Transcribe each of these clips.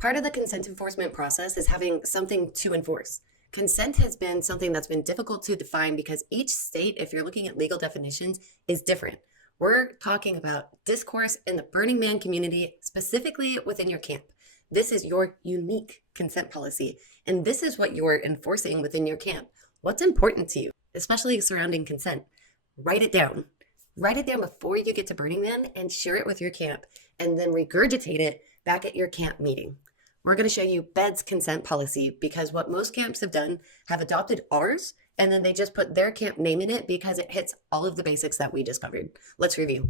Part of the consent enforcement process is having something to enforce. Consent has been something that's been difficult to define because each state, if you're looking at legal definitions, is different. We're talking about discourse in the Burning Man community, specifically within your camp. This is your unique consent policy, and this is what you're enforcing within your camp. What's important to you, especially surrounding consent? Write it down. Write it down before you get to Burning Man and share it with your camp, and then regurgitate it back at your camp meeting. We're going to show you BED's consent policy because what most camps have done have adopted ours and then they just put their camp name in it because it hits all of the basics that we just covered. Let's review.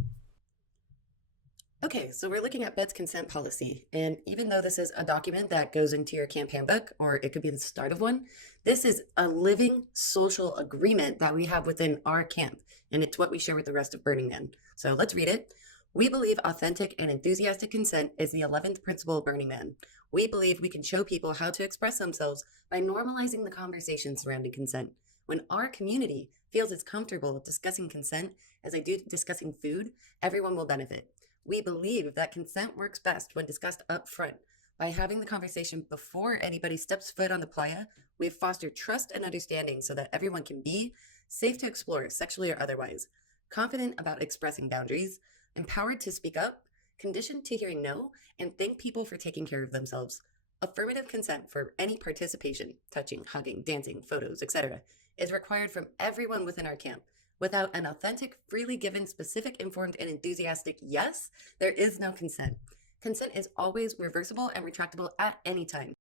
Okay, so we're looking at BED's consent policy. And even though this is a document that goes into your camp handbook, or it could be the start of one, this is a living social agreement that we have within our camp. And it's what we share with the rest of Burning Man. So let's read it. We believe authentic and enthusiastic consent is the 11th principle of Burning Man. We believe we can show people how to express themselves by normalizing the conversation surrounding consent. When our community feels it's comfortable discussing consent as they do discussing food, everyone will benefit. We believe that consent works best when discussed up front. By having the conversation before anybody steps foot on the playa, we've fostered trust and understanding so that everyone can be safe to explore, sexually or otherwise, confident about expressing boundaries, empowered to speak up, conditioned to hearing no, and thank people for taking care of themselves. Affirmative consent for any participation, touching, hugging, dancing, photos, etc., is required from everyone within our camp. Without an authentic, freely given, specific, informed, and enthusiastic yes, there is no consent. Consent is always reversible and retractable at any time.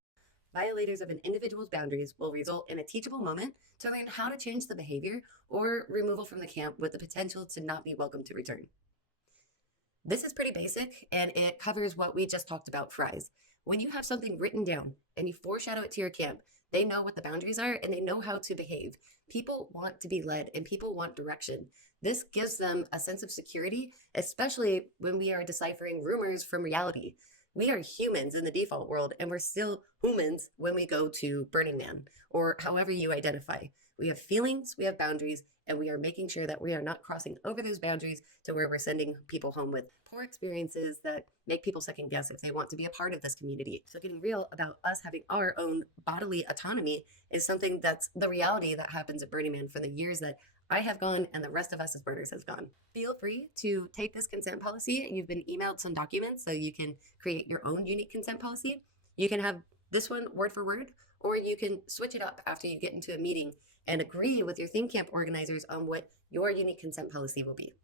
Violators of an individual's boundaries will result in a teachable moment to learn how to change the behavior or removal from the camp with the potential to not be welcome to return. This is pretty basic and it covers what we just talked about, fries. When you have something written down and you foreshadow it to your camp, they know what the boundaries are and they know how to behave. People want to be led and people want direction. This gives them a sense of security, especially when we are deciphering rumors from reality. We are humans in the default world and we're still humans when we go to Burning Man or however you identify. We have feelings, we have boundaries, and we are making sure that we are not crossing over those boundaries to where we're sending people home with poor experiences that make people second guess if they want to be a part of this community. So getting real about us having our own bodily autonomy is something that's the reality that happens at Burning Man for the years that I have gone and the rest of us as birders has gone. Feel free to take this consent policy. You've been emailed some documents so you can create your own unique consent policy. You can have this one word for word, or you can switch it up after you get into a meeting and agree with your Think Camp organizers on what your unique consent policy will be.